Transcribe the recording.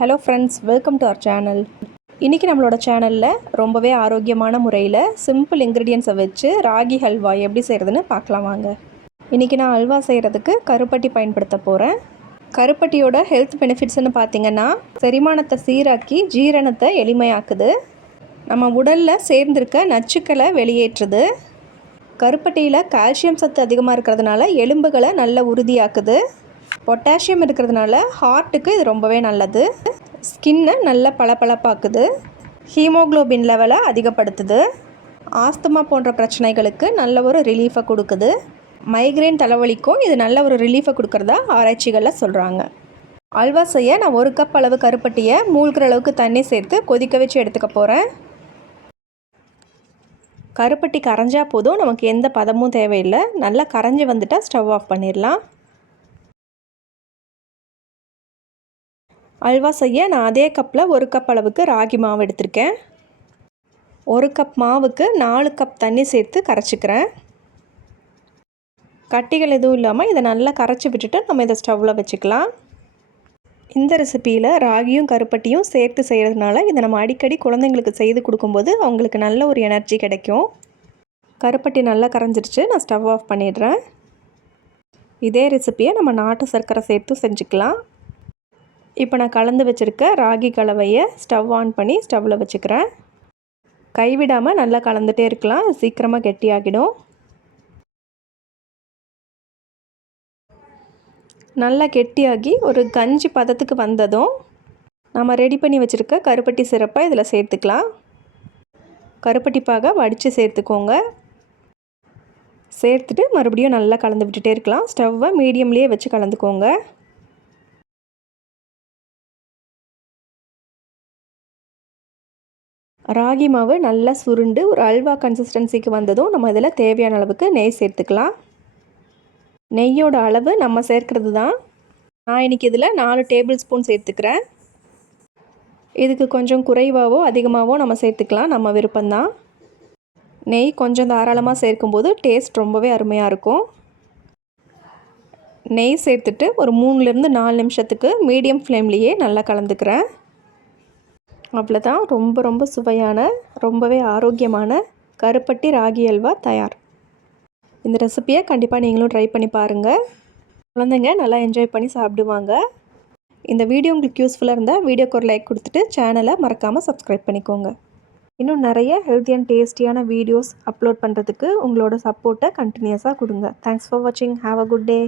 Hello friends, welcome to our channel. இன்றைக்கி நம்மளோட சேனலில் ரொம்பவே ஆரோக்கியமான முறையில் சிம்பிள் இன்க்ரீடியன்ஸை வச்சு ராகி ஹல்வா எப்படி செய்கிறதுன்னு பார்க்கலாம் வாங்க. இன்றைக்கி நான் அல்வா செய்கிறதுக்கு கருப்பட்டி பயன்படுத்த போகிறேன். கருப்பட்டியோட ஹெல்த் பெனிஃபிட்ஸ்னு பார்த்திங்கன்னா செரிமானத்தை சீராக்கி ஜீரணத்தை எளிமையாக்குது, நம்ம உடலில் சேர்ந்திருக்க நச்சுக்களை வெளியேற்றுது, கருப்பட்டியில் கால்சியம் சத்து அதிகமாக இருக்கிறதுனால எலும்புகளை நல்ல உறுதியாக்குது, பொட்டாசியம் இருக்கிறதுனால ஹார்ட்டுக்கு இது ரொம்பவே நல்லது, ஸ்கின்னை நல்ல பளபளப்பாக்குது, ஹீமோக்ளோபின் லெவலை அதிகப்படுத்துது, ஆஸ்துமா போன்ற பிரச்சனைகளுக்கு நல்ல ஒரு ரிலீஃபை கொடுக்குது, மைக்ரைன் தலைவலிக்கும் இது நல்ல ஒரு ரிலீஃபை கொடுக்குறதா ஆராய்ச்சிகளில் சொல்கிறாங்க. அல்வா செய்ய நான் 1 கப் அளவு கருப்பட்டியை மூழ்கிற அளவுக்கு தண்ணி சேர்த்து கொதிக்க வச்சு எடுத்துக்க போகிறேன். கருப்பட்டி கரைஞ்சா போதும், நமக்கு எந்த பதமும் தேவையில்லை. நல்லா கரைஞ்சி வந்துட்டால் ஸ்டவ் ஆஃப் பண்ணிடலாம். அல்வா செய்ய நான் அதே கப்பில் 1 கப் அளவுக்கு ராகி மாவு எடுத்திருக்கேன். 1 கப் மாவுக்கு 4 கப் தண்ணி சேர்த்து கரைச்சிக்கிறேன். கட்டிகள் எதுவும் இல்லாமல் இதை நல்லா கரைச்சி விட்டுட்டு நம்ம இதை ஸ்டவ்வில் வச்சுக்கலாம். இந்த ரெசிப்பியில் ராகியும் கருப்பட்டியும் சேர்த்து செய்கிறதுனால இதை நம்ம அடிக்கடி குழந்தைங்களுக்கு செய்து கொடுக்கும்போது அவங்களுக்கு நல்ல ஒரு எனர்ஜி கிடைக்கும். கருப்பட்டி நல்லா கரைஞ்சிருச்சு, நான் ஸ்டவ் ஆஃப் பண்ணிடுறேன். இதே ரெசிப்பியை நம்ம நாட்டு சர்க்கரை சேர்த்து செஞ்சுக்கலாம். இப்போ நான் கலந்து வச்சுருக்க ராகி கலவையை ஸ்டவ் ஆன் பண்ணி ஸ்டவ்வில் வச்சுக்கிறேன். கைவிடாமல் நல்லா கலந்துகிட்டே இருக்கலாம், சீக்கிரமாக கெட்டியாகிடும். நல்லா கெட்டியாகி ஒரு கஞ்சி பதத்துக்கு வந்ததும் நம்ம ரெடி பண்ணி வச்சுருக்க கருப்பட்டி சிரப்பை இதில் சேர்த்துக்கலாம். கருப்பட்டி பாகை வடித்து சேர்த்துக்கோங்க. சேர்த்துட்டு மறுபடியும் நல்லா கலந்து விட்டுட்டே இருக்கலாம். ஸ்டவ்வை மீடியம்லேயே வச்சு கலந்துக்கோங்க. ராகி மாவு நல்லா சுருண்டு ஒரு அல்வா கன்சிஸ்டன்சிக்கு வந்ததும் நம்ம இதில் தேவையான அளவுக்கு நெய் சேர்த்துக்கலாம். நெய்யோட அளவு நம்ம சேர்க்கிறது தான். நான் இன்றைக்கி இதில் 4 டேபிள் ஸ்பூன் சேர்த்துக்கிறேன். இதுக்கு கொஞ்சம் குறைவாகவோ அதிகமாகவோ நம்ம சேர்த்துக்கலாம், நம்ம விருப்பம்தான். நெய் கொஞ்சம் தாராளமாக சேர்க்கும்போது டேஸ்ட் ரொம்பவே அருமையாக இருக்கும். நெய் சேர்த்துட்டு ஒரு 3லேருந்து 4 நிமிஷத்துக்கு மீடியம் ஃப்ளேம்லேயே நல்லா கலந்துக்கிறேன். அவ்வளோதான், ரொம்ப சுவையான ரொம்பவே ஆரோக்கியமான கருப்பட்டி ராகி அல்வா தயார். இந்த ரெசிப்பியை கண்டிப்பாக நீங்களும் ட்ரை பண்ணி பாருங்கள். குழந்தைங்க நல்லா என்ஜாய் பண்ணி சாப்பிடுவாங்க. இந்த வீடியோ உங்களுக்கு யூஸ்ஃபுல்லாக இருந்தால் வீடியோக்கு ஒரு லைக் கொடுத்துட்டு சேனலை மறக்காமல் சப்ஸ்கிரைப் பண்ணிக்கோங்க. இன்னும் நிறைய ஹெல்த்தி அண்ட் டேஸ்டியான வீடியோஸ் அப்லோட் பண்ணுறதுக்கு உங்களோட சப்போர்ட்டை கண்டினியூஸாக கொடுங்க. தேங்க்ஸ் ஃபார் வாட்சிங். Have a good day.